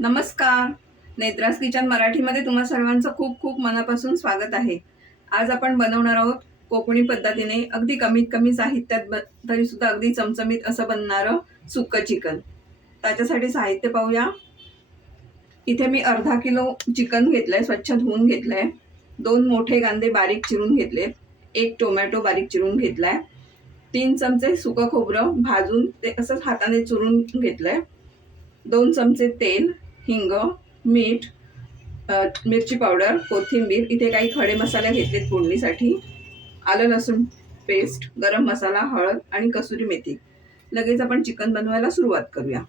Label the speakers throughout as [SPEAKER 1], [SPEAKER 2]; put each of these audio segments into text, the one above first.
[SPEAKER 1] नमस्कार. नेत्रास किचन मराठीमध्ये तुम्हा सर्वांचं खूप खूप मनापासून स्वागत आहे. आज आपण बनवणार आहोत कोकणी पद्धतीने अगदी कमीत कमी साहित्यात ब तरी सुद्धा अगदी चमचमीत असं बनणारं सुक्कं चिकन. त्याच्यासाठी साहित्य पाहूया. इथे मी अर्धा किलो चिकन घेतलंय स्वच्छ धुवून घेतलंय. दोन मोठे कांदे बारीक चिरून घेतलेत एक टोमॅटो बारीक चिरून घेतलाय. तीन चमचे सुकं खोबरं भाजून ते असंच हाताने चुरून घेतलंय. दोन चमचे तेल. हिंग मीठ मिरची पावडर कोथिंबीर इथे काही खडे मसाले घेतलेत फोडणीसाठी. आलं लसूण पेस्ट गरम मसाला हळद आणि कसुरी मेथी. लगेच आपण चिकन बनवायला सुरुवात करूया.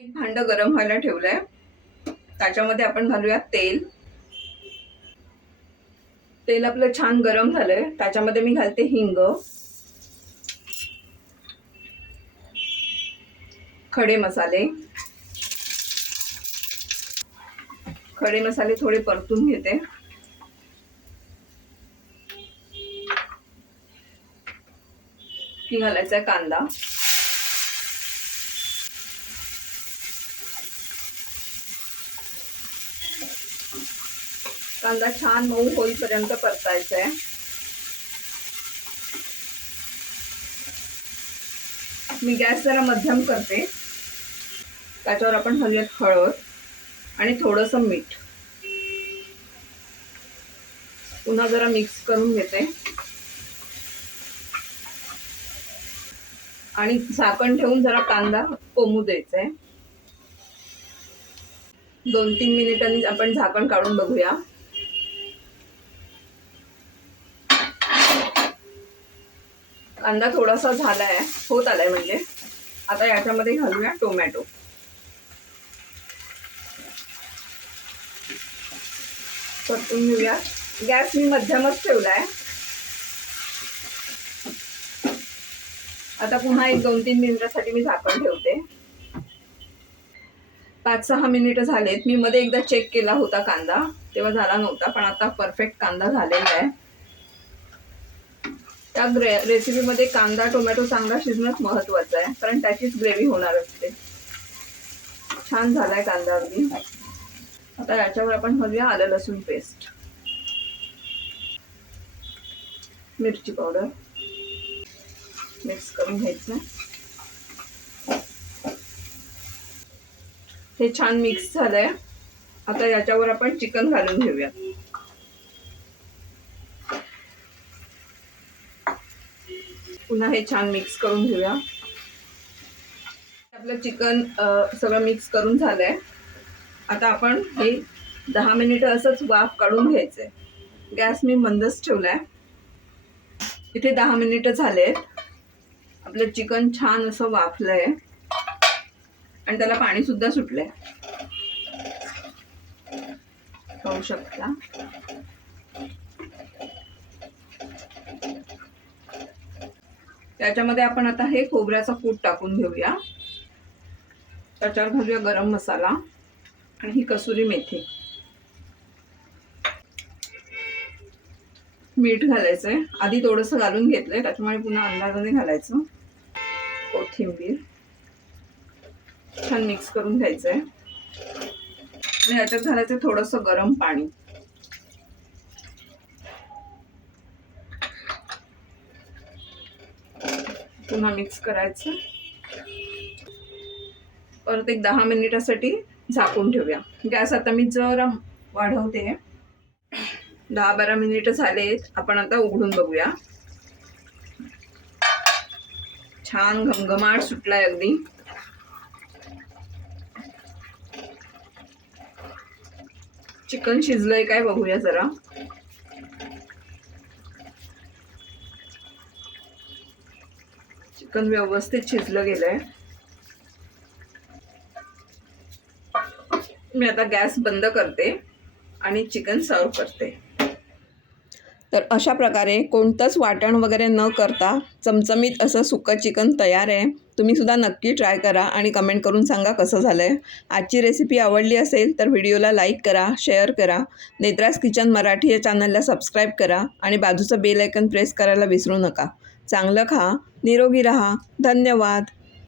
[SPEAKER 1] एक भांड गरम व्हायला ठेवलं आहे त्याच्यामध्ये आपण घालूया तेल. तेल आपलं छान गरम झालंय. त्याच्यामध्ये मी घालते हिंग. खडे मसाले. खडे मसाले थोडे परतून घेते. की घालायचा कांदा. कांदा छान मऊ होईपर्यंत परतायचा आहे. मी गॅस जरा मध्यम करते. त्याच्यावर आपण हलूयात हळद. आणि थोडंसं मीठ. पुन्हा जरा मिक्स करून घेते. आणि झाकण ठेवून जरा कांदा कोमू द्यायचा आहे. दोन तीन मिनिटांनी आपण झाकण काढून बघूया. कांदा थोडासा झालाय होत आलाय म्हणजे. आता याच्यामध्ये घालूया टोमॅटो. परतून घेऊया. गॅस मी मध्यमच आहे आता पुन्हा एक दोन तीन मिनिटासाठी मी झाकण ठेवते. पाच सहा मिनिटं झालेत. मी मध्ये एकदा चेक केला होता कांदा. तेव्हा झाला नव्हता पण आता परफेक्ट कांदा झालेला आहे. त्या ग्रे रेसिपीमध्ये कांदा टोमॅटो चांगला शिजणंच महत्वाचं आहे कारण त्याचीच ग्रेव्ही होणार असते. छान झालाय कांदा अगदी. आता याच्यावर आपण घालूया आलं लसूण पेस्ट मिरची पावडर मिक्स करून घ्यायचं. हे छान मिक्स झालंय. आता याच्यावर आपण चिकन घालून घेऊया. पुन्हा हे छान मिक्स करून घेऊया. आपलं चिकन सगळं मिक्स करून झालंय. आता आपण हे दहा मिनिटं असंच वाफ काढून घ्यायचंय. गॅस मी मंदच ठेवलाय. इथे दहा मिनिटं आहेत आपलं चिकन छान असं वाफलंय. आणि त्याला पाणी सुद्धा आहे पाहू शकता. त्याच्यामध्ये आपण आता हे खोबऱ्याचा कूट टाकून घेऊया. त्याच्यावर घालूया गरम मसाला. आणि ही कसुरी मेथी. मीठ घालायचंय. आधी थोडंसं घालून घेतलंय त्याच्यामुळे पुन्हा अंदाजाने घालायचं. कोथिंबीर. छान मिक्स करून घ्यायचंय. आणि याच्यात घालायचं थोडंसं गरम पाणी. पुन्हा मिक्स करायचं. परत एक दहा मिनिटासाठी झाकून ठेवूया. गॅस आता मी जरा वाढवते. दहा बारा मिनिट झाले. आपण आता उघडून बघूया. छान घमघमाट सुटलाय अगदी. चिकन शिजलंय काय बघूया जरा. चिकन व्यवस्थित शिजलं गेलंय. मी आता गॅस बंद करते आणि चिकन सर्व करते. तर अशा प्रकारे कोणतंच वाटण वगैरे न करता चमचमीत असं सुकं चिकन तयार आहे. तुम्ही सुद्धा नक्की ट्राय करा आणि कमेंट करून सांगा कसं झालं आहे आजची रेसिपी आवडली असेल तर व्हिडिओला लाईक करा शेअर करा. नेत्रास किचन मराठी या चॅनलला सबस्क्राईब करा आणि बाजूचं बेल आयकन प्रेस करायला विसरू नका. चांगलं खा निरोगी रहा. धन्यवाद.